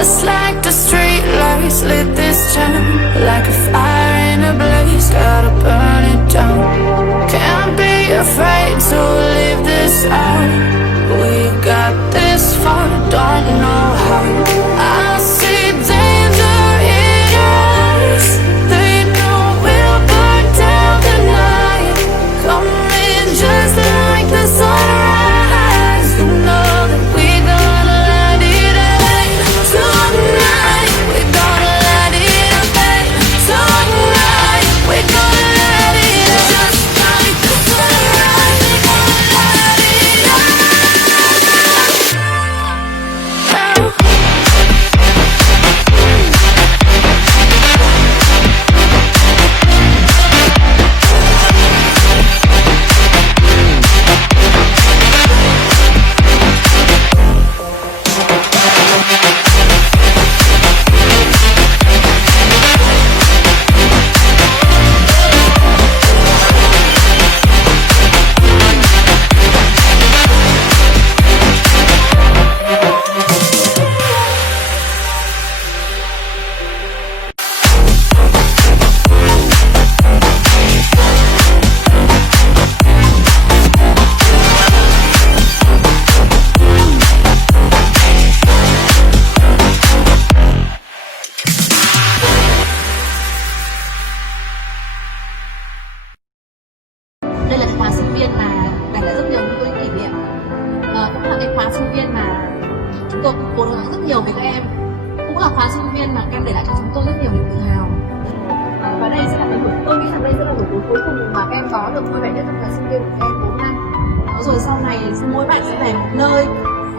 Just like the street lights lit this town, like a fire in a blaze, gotta burn it down. Can't be afraid to leave this out. We got this far, don't know how. I see danger in your eyes. They know we'll burn down the night. Coming just like the sunrise. You know that we're gonna light it up tonight. We're gonna light it up tonight. We're gonna light it up just like the sunrise. We're gonna light it up now. Đây là cái khóa sinh viên mà dành lại rất nhiều những cái kỷ niệm, cũng là cái khóa sinh viên mà chúng tôi cũng cố gắng rất nhiều với các em, cũng là khóa sinh viên mà các em để lại cho chúng tôi rất nhiều niềm tự hào. Và đây sẽ là cái buổi, tôi nghĩ rằng đây sẽ là buổi tối cuối cùng mà các em có được vui vẻ nhất trong thời sinh viên của các em 4 năm. Rồi sau này mỗi bạn sẽ về một nơi,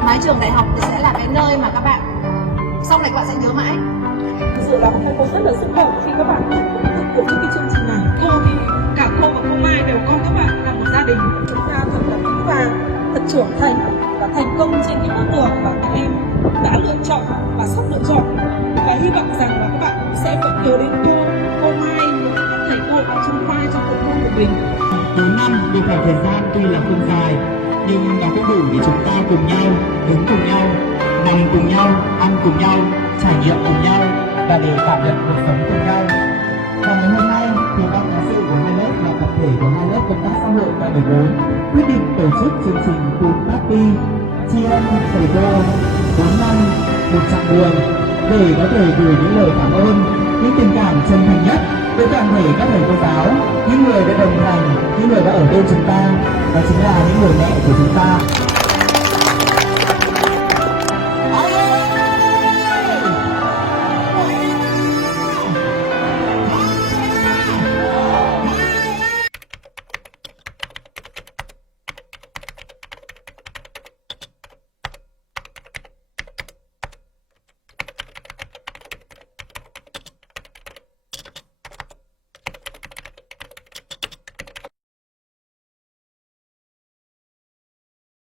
mái trường đại học sẽ là cái nơi mà các bạn sau này các bạn sẽ nhớ mãi. Thực sự là một thầy cô rất là xúc động khi các bạn thực hiện những cái chương trình này. Cô thì cả cô và cô Mai đều coi các bạn là một gia đình. Chúng ta thật là vững vàng, thật trưởng thành và thành công trên những con đường mà các em đã lựa chọn và sắp lựa chọn. Và hy vọng rằng là các bạn sẽ vẫn nhớ đến cô Mai, các thầy cô đã chung vai trong cuộc đời của mình. 4 năm một khoảng thời gian tuy là không dài, nhưng nó cũng đủ để chúng ta cùng nhau, đứng cùng nhau, nằm cùng nhau, ăn cùng nhau, trải nghiệm cùng nhau và để cảm nhận cuộc sống cùng nhau. Và ngày hôm nay thì ban cán sự của hai lớp và tập thể của hai lớp công tác xã hội tại 14 quyết định tổ chức chương trình Pool Party tri ân thầy cô 4 năm một chặng đường để có thể gửi những lời cảm ơn, những tình cảm chân thành nhất với toàn thể các thầy cô giáo, những người đã đồng hành, những người đã ở bên chúng ta, đó chính là những người mẹ của chúng ta.